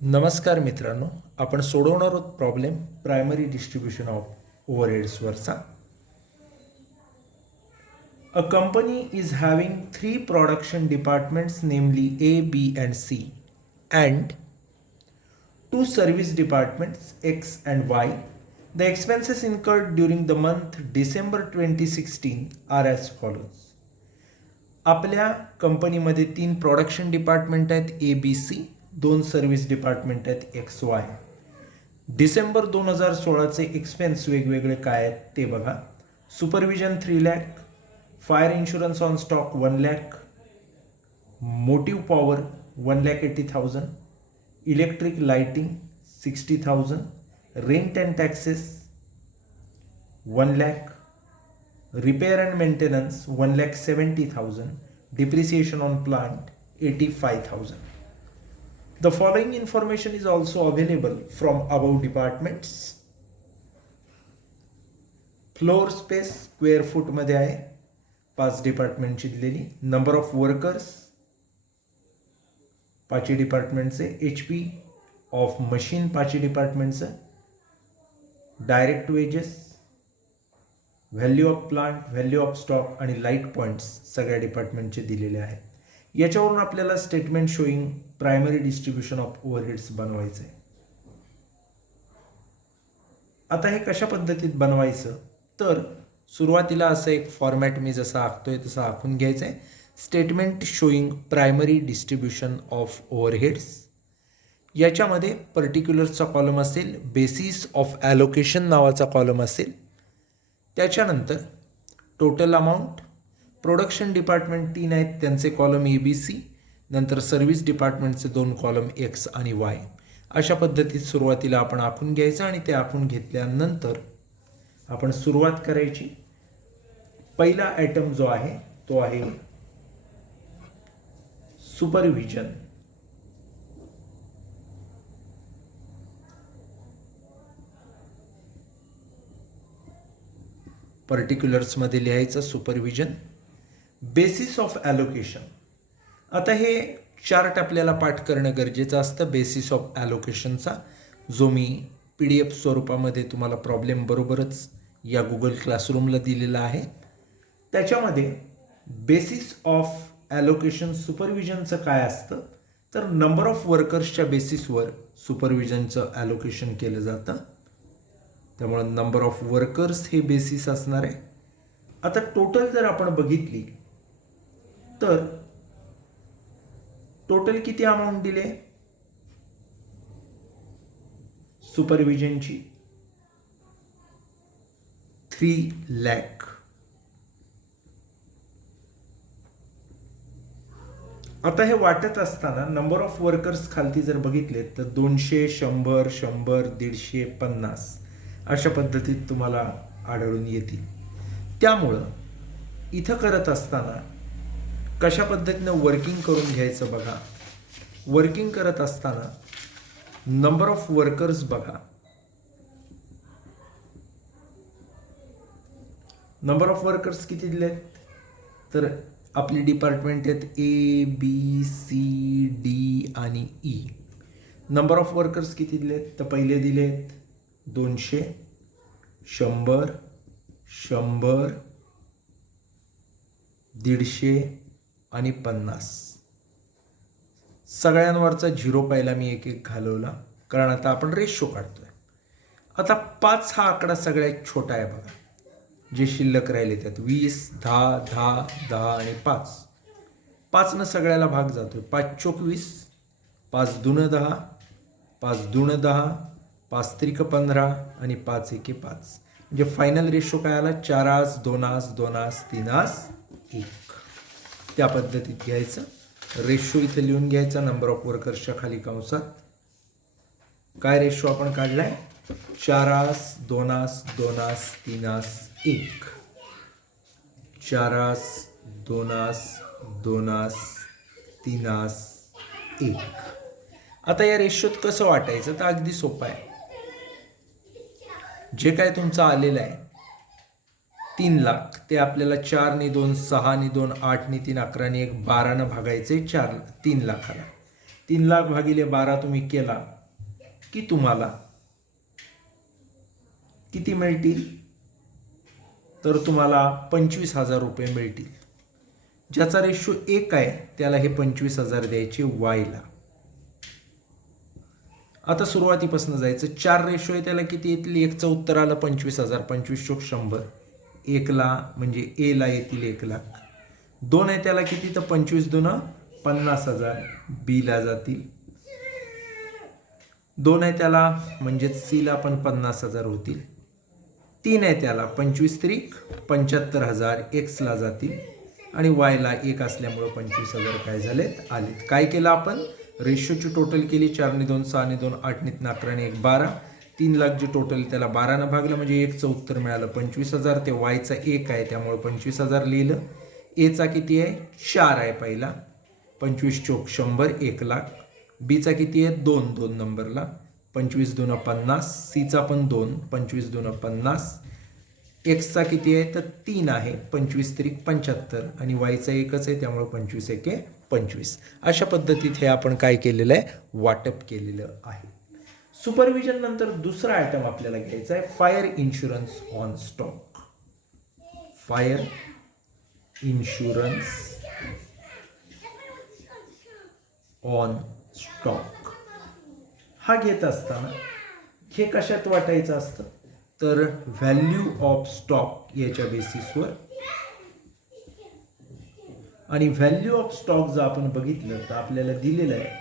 नमस्कार मित्रांनो, आपण सोडवणार आहोत प्रॉब्लेम प्रायमरी डिस्ट्रीब्युशन ऑफ ओव्हरहेड्सवरचा. A company is having 3 production departments namely A, B and C and 2 service departments X and Y. The expenses incurred during the month December 2016 are as follows. आपल्या कंपनीमध्ये 3 production department आहेत A, B, C, 2 service department आहेत x Y. December 2016चे expense वेगवेगळे काय आहेत ते बघा. Supervision 3 lakh, fire insurance on stock 1 lakh, motive power 1,80,000, electric lighting 60,000, rent and taxes 1 lakh, repair and maintenance 1,70,000, depreciation on plant 85,000. The following information is also available from above departments. Floor space square foot मध्ये आहे 5 डिपार्टमेंटची दिलेली. Number of workers 5 डिपार्टमेंटचे. HP of machine 5 डिपार्टमेंटचं. Direct wages, value of plant, value of stock आणि light points सगळ्या डिपार्टमेंटचे दिलेले आहेत. याच्यावरून आपल्याला statement showing primary distribution of overheads बनवायचं आहे. आता हे कशा पद्धतीत बनवायचं तर सुरुवातीला असं एक फॉर्मॅट मी जसं आखतोय तसं आखून घ्यायचं आहे. Statement showing primary distribution of overheads. याच्यामध्ये पर्टिक्युलरचा कॉलम असेल, बेसिस ऑफ ॲलोकेशन नावाचा कॉलम असेल, त्याच्यानंतर टोटल अमाऊंट, प्रोडक्शन डिपार्टमेंट 3 आहेत त्यांचे कॉलम ABC, नंतर सर्व्हिस डिपार्टमेंटचे 2 कॉलम X आणि Y. अशा पद्धतीत सुरुवातीला आपण आखून घ्यायचं आणि ते आखून घेतल्यानंतर आपण सुरुवात करायची. पहिला आयटम जो आहे तो आहे सुपरविजन. पर्टिक्युलर्समध्ये लिहायचं सुपरविजन. Basis of allocation. आता हे चार्ट आपल्याला पाठ करणं गरजेचं असतं बेसिस ऑफ ॲलोकेशनचा, जो मी PDF स्वरूपामध्ये तुम्हाला प्रॉब्लेम बरोबरच या गुगल क्लासरूमला दिलेला आहे. त्याच्यामध्ये बेसिस ऑफ ॲलोकेशन सुपरविजनचं काय असतं तर नंबर ऑफ वर्कर्सच्या बेसिसवर सुपरविजनचं ॲलोकेशन केलं जातं. त्यामुळे नंबर ऑफ वर्कर्स हे बेसिस असणार आहे. आता टोटल जर आपण बघितली तर टोटल किती अमाऊंट दिले सुपरविजनची 3 लाख. आता हे वाटत असताना नंबर ऑफ वर्कर्स खालती जर बघितले तर 200, 100, 100, 150, 50 अशा पद्धतीत तुम्हाला आढळून येतील. त्यामुळं इथं करत असताना कशा पद्धतीनं वर्किंग करून घ्यायचं बघा. वर्किंग करत असताना नंबर ऑफ वर्कर्स बघा. नंबर ऑफ वर्कर्स किती दिलेत तर आपली डिपार्टमेंट आहेत A, B, C, D आणि E. नंबर ऑफ वर्कर्स किती दिलेत तर पहिले दिलेत 200, 100, 100, 150 आणि 50. सगळ्यांवरचा 0 पहिला मी एक एक घालवला कारण आता आपण रेशो काढतोय. आता 5 हा आकडा सगळ्यात छोटा आहे बघा. जे शिल्लक राहिले त्यात 20, 10, 10, 10 आणि 5. 5 सगळ्याला भाग जातोय. 5 चोक 20, 5 दून 10, 5 दून 10, 5 त्रिक 15 आणि 5 एके 5. म्हणजे फायनल रेशो काय आला 4, 2, 2, 3, 1. त्या पद्धतीत घ्यायचं. रेशो इथे लिहून घ्यायचा नंबर ऑफ वर्कर्सच्या खाली कंसात. काय रेशो आपण काढलाय 4, 2, 2, 3, 1. 4, 2, 2, 3, 1. आता या रेशोत कसं वाटायचं तर अगदी सोपं आहे. जे काय तुमचं आलेलं आहे 3 लाख ते आपल्याला 4 ने 2 6 ने 2 8 ने 3 11 ने 1 12 भागायचे 3 लाखाला. 3,00,000 भागिले 12 तुम्ही केला की तुम्हाला किती मिळतील? तर तुम्हाला 25,000 रुपये मिळतील. ज्याचा रेशो 1 आहे त्याला हे 25,000 द्यायचे वायला. आता सुरुवातीपासून जायचं. 4 रेशो आहे त्याला किती येतील? एकचं उत्तर आलं 25,000. 25 चोक 100. 1ला म्हणजे एला येतील 1,00,000. 2 आहे त्याला किती? तर 25 2 50,000 बीला जातील. 2 आहे त्याला म्हणजेच सीला पण 50,000 होतील. 3 आहे त्याला 25 त्रिक 75,000 एक्सला जातील. आणि वायला 1 असल्यामुळं 25,000 काय झालेत? आलेत. काय केलं आपण? रेशोची टोटल केली. 4 ने 2 6 ने 2 8 ने 11 ने 1 12. 3,00,000 जे टोटल त्याला 12 ने भागलं म्हणजे 1चं उत्तर मिळालं 25,000. ते वायचा 1 आहे त्यामुळे 25,000 लिहिलं. एचा किती आहे? 4 आहे पहिला. 25 चोक 100 1,00,000. बीचा किती आहे? 2 2 नंबरला. 25 2 50. सीचा पण 2 25 2 50. एक्सचा किती आहे? तर 3 आहे. 25 त्रिक 75 आणि वायचा 1च आहे त्यामुळे 25 1 25. अशा पद्धतीत हे आपण काय केलेलं आहे? वाटप केलेलं आहे. सुपरविजन नंतर दुसरा आयटम आपल्याला घ्यायचा आहे fire insurance on stock. Fire insurance on stock हा घेत असताना हे कशात वाटायचं असतं? तर व्हॅल्यू ऑफ स्टॉक याच्या बेसिसवर. आणि व्हॅल्यू ऑफ स्टॉक जर आपण बघितलं तर आपल्याला दिलेलं आहे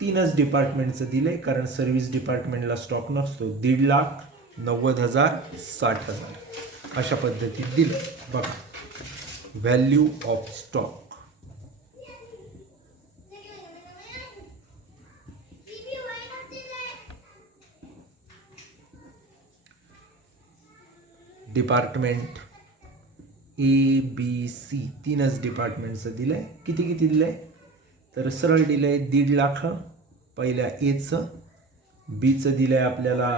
3च डिपार्टमेंटचं दिलंय कारण सर्व्हिस डिपार्टमेंटला स्टॉक नसतो. 1,50,000 90,000 60,000 अशा पद्धतीत दिलं. बघा value of stock. Department A B C 3च डिपार्टमेंटचं दिलंय. किती किती दिलंय? तर सरळ दिलंय 1,50,000 पहिल्या एचं. बीचं दिलंय आपल्याला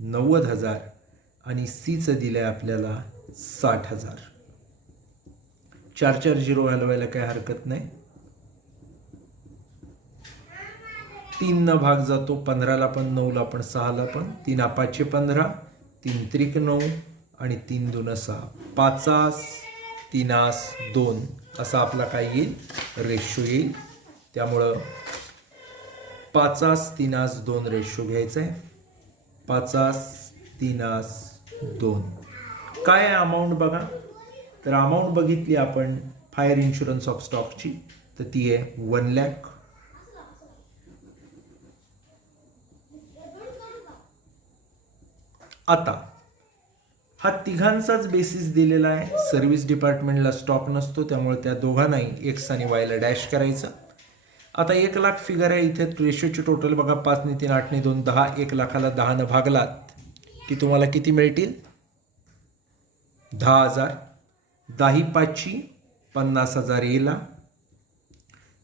90,000 आणि सीचं दिलंय आपल्याला 60,000. 4 4 0 हलवायला काही हरकत नाही. 3 न भाग जातो 15ला पण 9ला पण 6ला पण. 3 5 15 3 त्रिक 9 आणि 3 2 6 5 3 2 असा आपला काय येईल? रेशो येईल. त्यामुळं 5 3 2 रेशो घ्यायचा आहे. 5 3 2 काय आहे अमाऊंट बघा. तर अमाऊंट बघितली आपण फायर इन्शुरन्स ऑफ स्टॉकची तर ती आहे 1,00,000. आता हा तिघांचाच बेसिस दिलेला आहे. सर्व्हिस डिपार्टमेंटला स्टॉक नसतो त्यामुळे त्या दोघांनाही एक्स आणि वायला डॅश करायचं. आता 1,00,000 फिगर आहे. इथे रेशोची टोटल बघा 5 ने 3 8 ने 2 10. 1,00,000ला 10 ने भागलात की तुम्हाला किती मिळतील? 10,000. 10 5 50,000 एला.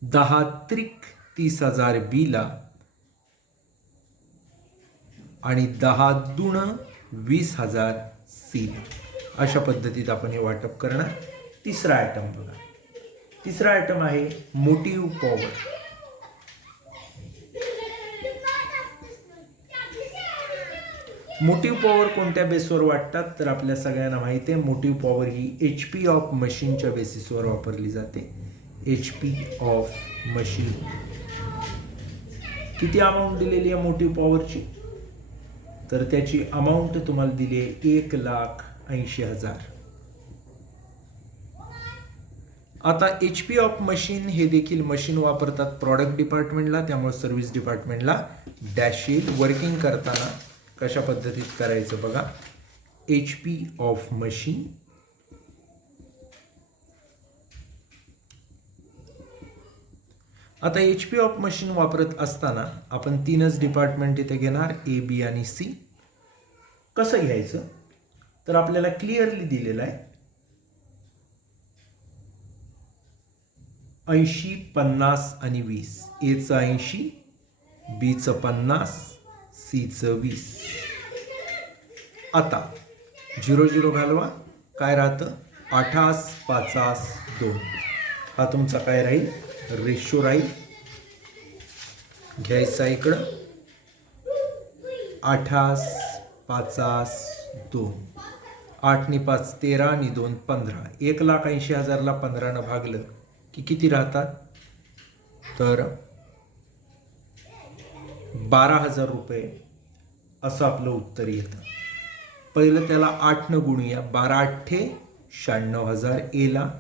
10 त्रिक 30,000 बीला आणि 10 2 20,000 सी. अशा पद्धतीत आपण हे वाटप करणार. तिसरा आयटम बघा. तिसरा आयटम आहे मोटिव्ह पॉवर. मोटिव्ह पॉवर कोणत्या बेसवर वाटतात? तर आपल्या सगळ्यांना माहिती आहे motive power he HP of मशीनच्या बेसिसवर वापरली जाते. HP of machine. किती अमाऊंट दिलेली आहे मोटिव्ह पॉवरची? तर त्याची अमाऊंट तुम्हाला दिली आहे 1,80,000. आता HP ऑफ मशीन हे देखील मशीन वापरतात प्रॉडक्ट डिपार्टमेंटला त्यामुळे सर्व्हिस डिपार्टमेंटला डॅश येईल. वर्किंग करताना कशा पद्धतीत करायचं बघा. HP ऑफ मशीन आता HP ऑफ मशीन वापरत असताना आपण 3च डिपार्टमेंट इथे घेणार ए बी आणि सी. कसं घ्यायचं? तर आपल्याला क्लिअरली दिलेलं आहे 80 50 आणि 20. एचं 80 बीचं 50 सीचं 20. आता 0 0 घालवा काय राहतं? 8 5 2 हा तुमचा काय राहील? रेशो राहील घ्यायचा इकडं 8 5 2, 8 नी 5 13 आणि 2 15. 1,80,000ला 15 भागलं की किती राहतात? तर 12,000 रुपये असं आपलं उत्तर येतं. पहिलं त्याला 8 गुणूया. 12 8 96,000 एला,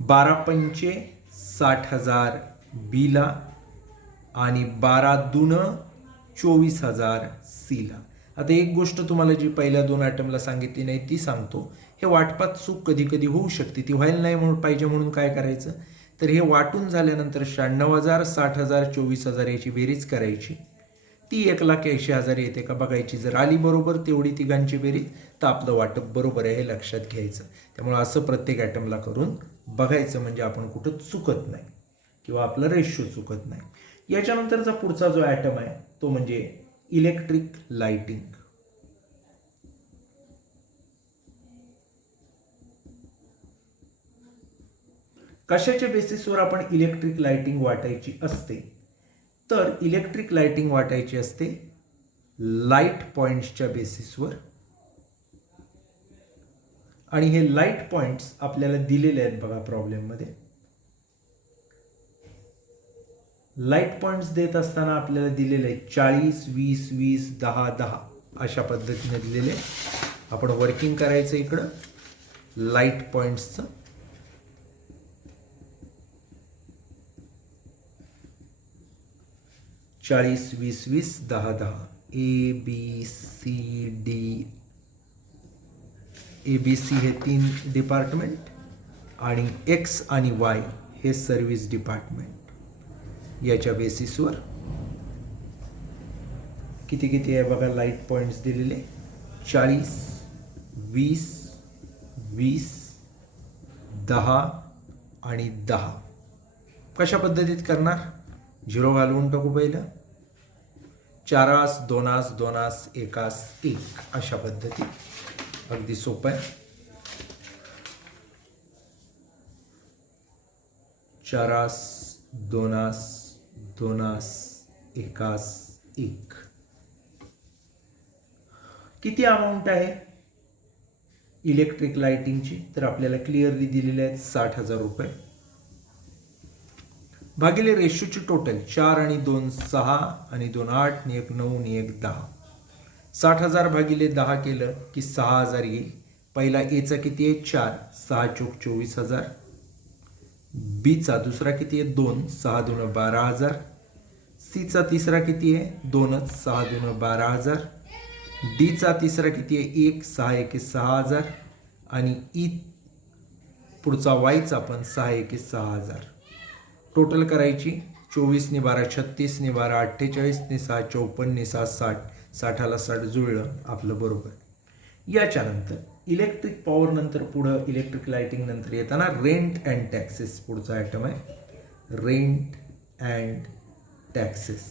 12 पंचे 60,000 बीला आणि 12 दून 24,000 सीला. आता एक गोष्ट तुम्हाला जी पहिल्या 2 आयटमला सांगितली नाही ती सांगतो. हे वाटपात चूक कधी कधी होऊ शकते, ती व्हायला नाही म्हणून पाहिजे म्हणून काय करायचं, तर हे वाटून झाल्यानंतर 96,000 60,000 24,000 याची बेरीज करायची. ती 1,80,000 येते का बघायची. जर आली बरोबर तेवढी तिघांची बेरीज तर आपलं वाटप बरोबर आहे हे लक्षात घ्यायचं. त्यामुळे असं प्रत्येक आयटमला करून बघायचं म्हणजे आपण कुठं चुकत नाही किंवा आपलं रेशो चुकत नाही. याच्यानंतरचा पुढचा जो आयटम आहे तो म्हणजे इलेक्ट्रिक लाइटिंग. कशाच्या बेसिसवर आपण इलेक्ट्रिक लाइटिंग वाटायची असते, तर इलेक्ट्रिक लाइटिंग वाटायची असते लाईट पॉइंट्सच्या बेसिसवर. आणि हे लाईट पॉइंट्स आपल्याला दिलेले आहेत बघा प्रॉब्लेममध्ये. लाईट पॉइंट्स देत असताना आपल्याला दिलेले आहेत 40 20 20 10 10 अशा पद्धतीने दिलेले. आपण वर्किंग करायचं इकडं लाईट पॉइंट्सचं. चाळीस 20 20 10 10 A B C D. A B C हे 3 डिपार्टमेंट आणि एक्स आणि वाय हे सर्व्हिस डिपार्टमेंट. याच्या बेसिसवर किती किती आहे बघा लाईट पॉइंट्स दिलेले. 40 20 20 10 आणि 10. कशा पद्धतीत करणार, 0 घालवून टाकू पहिलं. 4 2 2 1 1 अशा पद्धतीत. अगदी सोपं आहे. 4 2 2 1 1. किती अमाऊंट आहे इलेक्ट्रिक लाइटिंगची, तर आपल्याला क्लिअरली दिलेले आहेत 60,000 रुपये. भागिले रेशोची टोटल 4 आणि 2 6 आणि 2 8 आणि 1 9 आणि 1 10. 60,000 भागिले 10 केलं की 6,000 येईल. पहिला एचा किती आहे 4, 6 चोक 24,000. बीचा दुसरा किती आहे 2, 6 2 12,000. सीचा तिसरा किती आहे 2च, 6 2 12,000. डीचा तिसरा किती आहे 1, 6 1 6,000. आणि ई पुढचा वायचा पण 6 1 6,000. टोटल करायची. 24 ने 12 36 ने 12 48 ने 6 54 ने 7 60. 60ला 60 जुळलं आपलं बरोबर. याच्यानंतर इलेक्ट्रिक पॉवर नंतर पुढं इलेक्ट्रिक लाइटिंग नंतर येताना रेंट अँड टॅक्सेस पुढचा आयटम आहे. रेंट अँड टॅक्सेस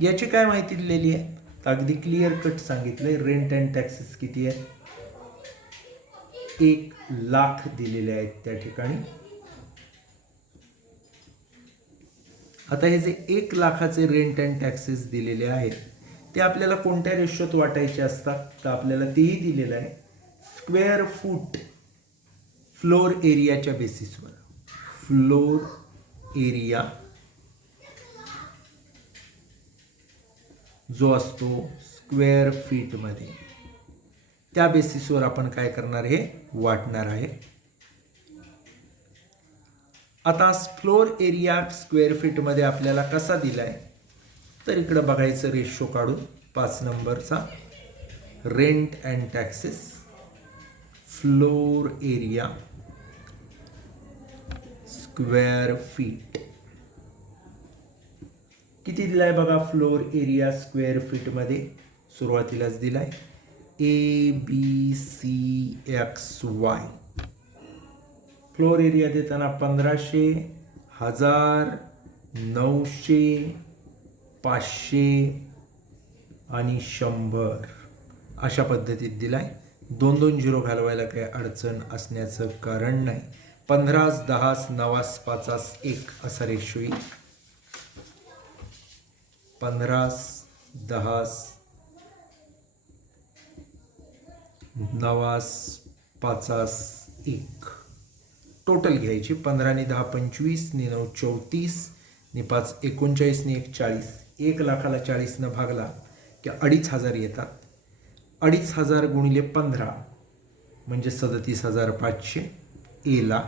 याची काय माहिती दिलेली आहे, तर अगदी क्लिअर कट सांगितलंय. रेंट अँड टॅक्सेस किती आहे 1,00,000 दिलेले आहेत त्या ठिकाणी. आता हे जे 1,00,000चे रेंट अँड टॅक्सेस दिलेले आहेत ते आपल्याला कोणत्या रेशोत वाटायचे असतात, तर आपल्याला तेही दिलेलं आहे स्क्वेअर फूट फ्लोर एरियाच्या बेसिसवर. फ्लोर एरिया जो असतो स्क्वेअर फीट मध्ये, त्या बेसिसवर आपण काय करणार हे वाटणार आहे. आता फ्लोर एरिया स्क्वेअर फीट मध्ये आपल्याला कसा दिलाय, तर इकडे बघायचं रेशो काढून 5 नंबरचा. Rent and taxes floor area square feet किती दिलाय बघा. फ्लोर एरिया स्क्वेअर फीट मध्ये सुरुवातीलाच दिलाय ABCXY. फ्लोर एरिया देताना 1500 1000 900 500 आणि 100 अशा पद्धतीत दिलाय. 2 2 0 घालवायला काही अडचण असण्याचं कारण नाही. 15, 10, 9, 5, 1 असा रेशो येईल. 15, 10, 9, 5, 1 टोटल घ्यायची. 15 ने 10 25, ने 9 34, ने 5 39, ने 1 40. 1 लाखाला 40 न भागला की 2,500 येतात. 2,500 गुणिले 15 म्हणजे 37,500 एला.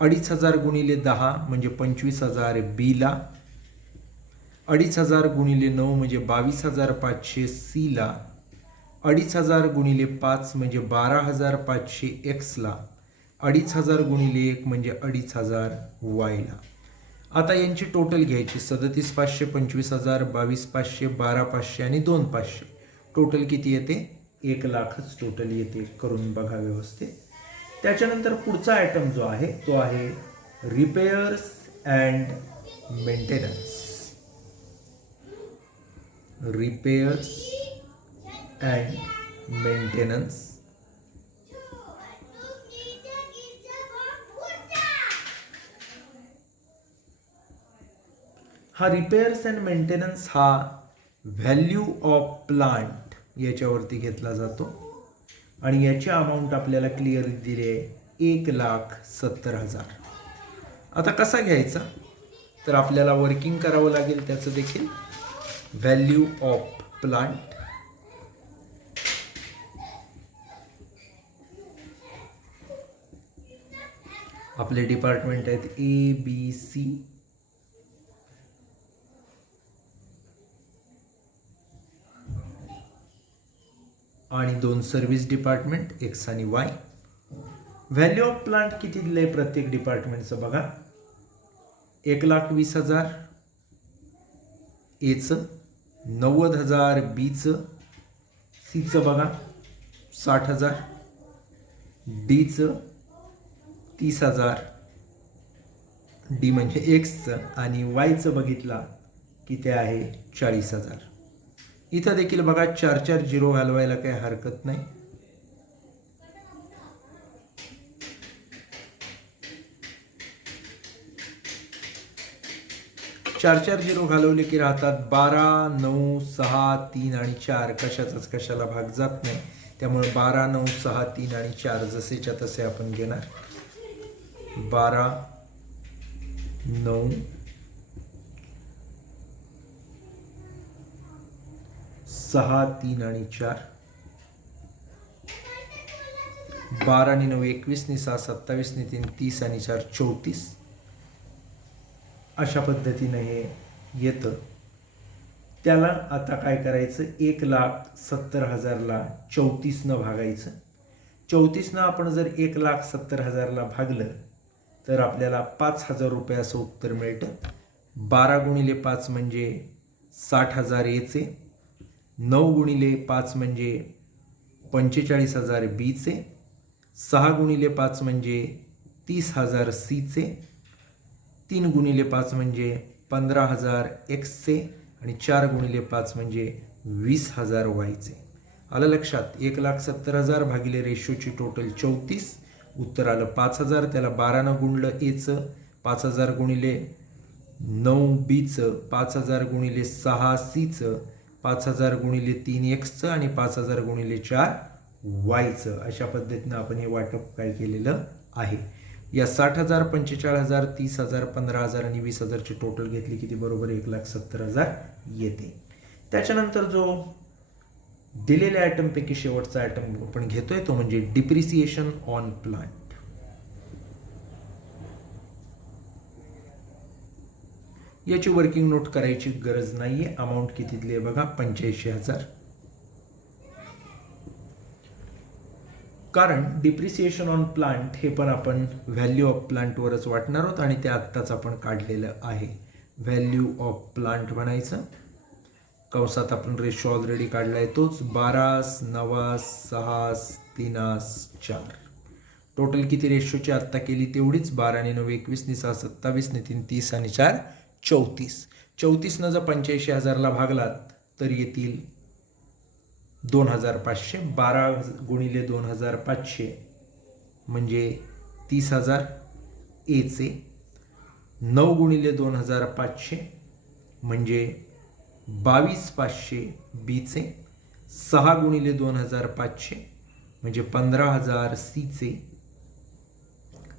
2,500 गुणिले 10 म्हणजे 25,000 बीला. 2,500 गुणिले 9 म्हणजे 22,500 सीला. 2,500 गुणिले 5 म्हणजे 12,500 एक्सला. 2,500 गुणिले 1 म्हणजे 2,500 वायला. आता यांची टोटल घ्यायची. 37,500, 25,000, 22,500, 12,500 आणि 2,500. टोटल किती येते? 1 लाखच टोटल येते. करून बघा व्यवस्थित. त्याच्यानंतर पुढचा आयटम जो आहे तो आहे repairs and maintenance. Repairs and maintenance. हा रिपेअर्स अँड मेंटेनन्स हा व्हॅल्यू ऑफ प्लांट याच्यावरती घेतला जातो आणि याची अमाऊंट आपल्याला क्लिअर दिली आहे 1,70,000. आता कसा घ्यायचा तर आपल्याला वर्किंग करावं लागेल त्याचं देखील. व्हॅल्यू ऑफ प्लांट आपले डिपार्टमेंट आहेत ABC. आणि 2 सर्व्हिस डिपार्टमेंट X आणि Y. व्हॅल्यू ऑफ प्लांट किती दिलंय प्रत्येक डिपार्टमेंटचं बघा. 1,20,000 एचं, 90,000 बीचं, सीचं बघा 60,000, डीचं 30,000, डी म्हणजे एक्सचं, आणि वायचं बघितला की ते आहे 40,000. इथं देखील बघा 4 झिरो घालवायला काही हरकत नाही. चार झिरो घालवले की राहतात 12, 9, 6, 3 आणि 4. कशाचाच कशाला भाग जात नाही. त्यामुळे 12, 9, 6, 3 आणि 4 जसेच्या तसे आपण घेणार. 12, 9, 6, 3 आणि 4. 12 ने 9 21, ने 6 27, ने 3 30 आणि 4 34. अशा पद्धतीने हे येतं. त्याला आता काय करायचं, 1,70,000ला 34 भागायचं. 34 आपण जर 1,70,000ला भागलं तर आपल्याला 5,000 रुपये असं उत्तर मिळतं. 12 गुणिले 5 म्हणजे 60,000 एचे, 9 गुणिले 5 म्हणजे 45,000 बीचे, 6 गुणिले 5 म्हणजे 30,000 सीचे, 3 गुणिले 5 म्हणजे 15,000 एक्सचे आणि 4 गुणिले 5 म्हणजे 20,000 वायचे. आलं लक्षात. 1,70,000 भागिले रेशोची टोटल 34. उत्तर आलं 5,000. त्याला 12 गुणलं एचं, 5,000 गुणिले 9 बीचं, 5,000 गुणिले 6 सीचं, 5,000 गुणिले 3 एक्सचं आणि 5,000 गुणिले 4 वायचं. अशा पद्धतीनं आपण हे वाटप काय केलेलं आहे. या 60,000, 45,000, 30,000, 15,000 आणि 20,000ची टोटल घेतली किती बरोबर 1,70,000 येते. त्याच्यानंतर जो दिलेल्या आयटमपैकी शेवटचा आयटम आपण घेतोय तो म्हणजे डिप्रिसिएशन ऑन प्लांट. याची वर्किंग नोट करायची गरज नाहीये. अमाऊंट किती दिली आहे बघा 85,000. कारण डिप्रिसिएशन ऑन प्लांट हे पण आपण व्हॅल्यू ऑफ प्लांटवरच वाटणार आहोत आणि ते आत्ताच आपण काढलेलं आहे. व्हॅल्यू ऑफ प्लांट म्हणायचं. कंसात आपण रेशो ऑलरेडी काढला आहे तोच 12, 9, 6, 3, 4. टोटल किती रेशोची आत्ता केली तेवढीच. 12 ने 9 21, ने 6 27, ने 3 30 आणि 4 34. 34 न जर 85,000ला भागलात तर येतील 2,500. 12 गुणिले 2,500 म्हणजे 30,000 एचे, 9 गुणिले 2,500 म्हणजे 22,500 बीचे, 6 गुणिले 2,500 म्हणजे 15,000 सीचे,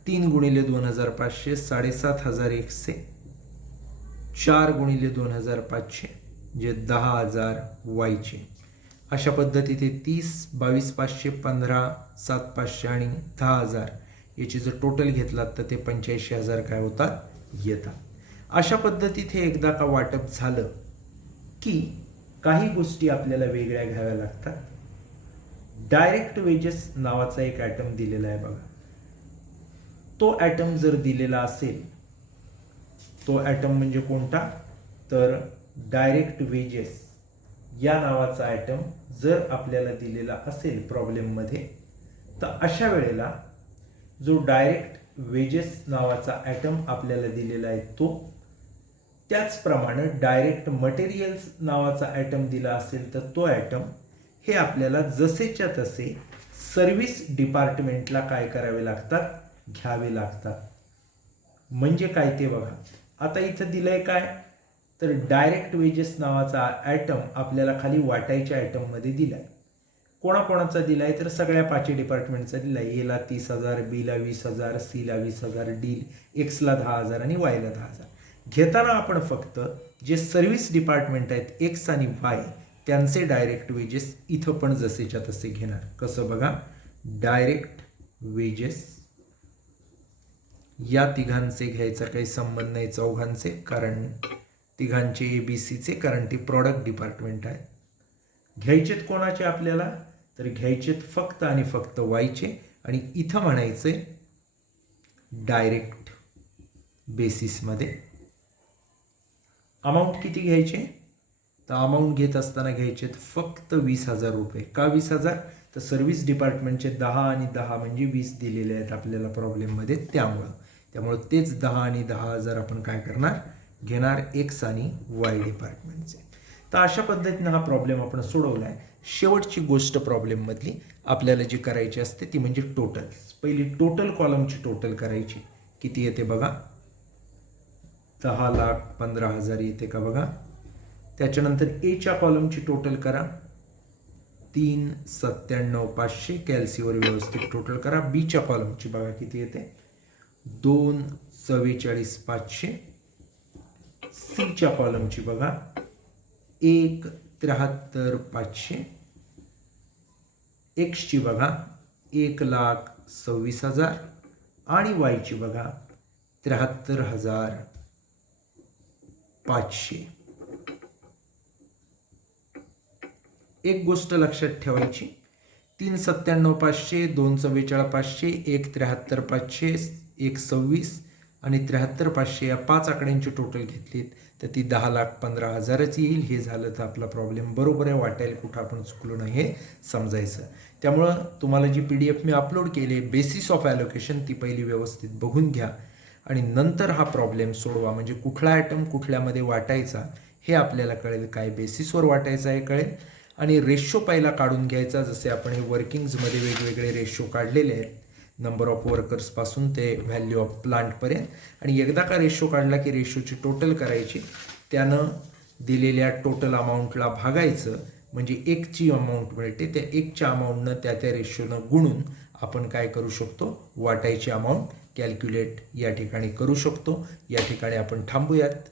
3 गुणिले 2,500 7,500 एक्सचे, 4 गुणिले 2,500 म्हणजे 10,000 वायचे. अशा पद्धतीने 30, 22,500, 15, 7,500 आणि 10,000 याची जर टोटल घेतलात तर ते 85,000 काय होतात येतात. अशा पद्धतीत हे एकदा का वाटप झालं की काही गोष्टी आपल्याला वेगळ्या घ्याव्या लागतात. डायरेक्ट वेजेस नावाचा एक आयटम दिलेला आहे बघा. तो आयटम जर दिलेला असेल, तो आयटम म्हणजे कोणता, तर डायरेक्ट वेजेस या नावाचा आयटम जर आपल्याला दिलेला असेल प्रॉब्लेममध्ये, तर अशा वेळेला जो डायरेक्ट वेजेस नावाचा आयटम आपल्याला दिलेला आहे तो, त्याचप्रमाणे डायरेक्ट मटेरियल्स नावाचा आयटम दिला असेल तर तो आयटम हे आपल्याला जसेच्या तसे सर्व्हिस डिपार्टमेंटला काय करावे लागतात, घ्यावे लागतात. म्हणजे काय ते बघा. आता इथं दिलंय काय, तर डायरेक्ट वेजेस नावाचा आयटम आपल्याला खाली वाटायच्या आयटममध्ये दिलाय. कोणाकोणाचा दिलाय, तर सगळ्या 5 डिपार्टमेंटचा दिलाय. एला 30,000, बीला 20,000, सीला 20,000, डी एक्सला 10,000 आणि वायला 10,000. घेताना आपण फक्त जे सर्व्हिस डिपार्टमेंट आहेत एक्स आणि वाय त्यांचे डायरेक्ट वेजेस इथं पण जसेच्या तसे घेणार. कसं बघा, डायरेक्ट वेजेस या तिघांचे घ्यायचा काही संबंध नाही, चौघांचे, कारण तिघांचे ABCचे, कारण ती प्रॉडक्ट डिपार्टमेंट आहे. घ्यायचेत कोणाचे आपल्याला, तर घ्यायचेत फक्त आणि फक्त वायचे. आणि इथं म्हणायचे डायरेक्ट बेसिसमध्ये. अमाऊंट किती घ्यायचे, तर अमाऊंट घेत असताना घ्यायचेत फक्त 20,000 रुपये. का 20,000, तर सर्व्हिस डिपार्टमेंटचे 10 आणि 10 म्हणजे 20 दिलेले आहेत आपल्याला प्रॉब्लेममध्ये. त्यामुळं तेच 10 आणि 10,000 आपण काय करणार, घेणार एक्स आणि वाय डिपार्टमेंटचे. तर अशा पद्धतीने हा प्रॉब्लेम आपण सोडवला आहे. शेवटची गोष्ट प्रॉब्लेममधली आपल्याला जी करायची असते ती म्हणजे टोटल्स. पहिली टोटल कॉलमची टोटल करायची. किती येते बघा, 10,15,000 येते का बघा. त्याच्यानंतर एच्या कॉलमची टोटल करा, 3,97,500 कॅल्सीवर व्यवस्थित टोटल करा. बीच्या कॉलमची बघा किती येते, 2,44,500. सीच्या कॉलमची बघा 1,73,500. एक्सची बघा 1,26,000 आणि वायची बघा 73,500. एक गोष्ट लक्षात ठेवायची, 3,97,500, 2,44,500, 1,73,500, 1,26 आणि 73,500 या 5 आकड्यांची टोटल घेतलीत तर ती 10,15,000च येईल. हे झालं तर आपला प्रॉब्लेम बरोबर आहे. वाटायला कुठं आपण चुकलो नाही हे समजायचं. त्यामुळं तुम्हाला जी PDF मी अपलोड केली बेसिस ऑफ ॲलोकेशन ती पहिली व्यवस्थित बघून घ्या आणि नंतर हा प्रॉब्लेम सोडवा. म्हणजे कुठला आयटम कुठल्यामध्ये वाटायचा हे आपल्याला कळेल, काय बेसिसवर वाटायचा हे कळेल. आणि रेशो पहिला काढून घ्यायचा. जसे आपण हे वर्किंग्जमध्ये वेगवेगळे रेशो काढलेले आहेत, नंबर ऑफ वर्कर्सपासून ते व्हॅल्यू ऑफ प्लांटपर्यंत. आणि एकदा का रेशो काढला की रेशोची टोटल करायची, त्यानं दिलेल्या टोटल अमाऊंटला भागायचं म्हणजे एकची अमाऊंट मिळते. त्या एकच्या अमाऊंटनं त्या रेशोनं गुणून आपण काय करू शकतो, वाटायची अमाऊंट कॅल्क्युलेट या ठिकाणी करू शकतो. या ठिकाणी आपण थांबूयात.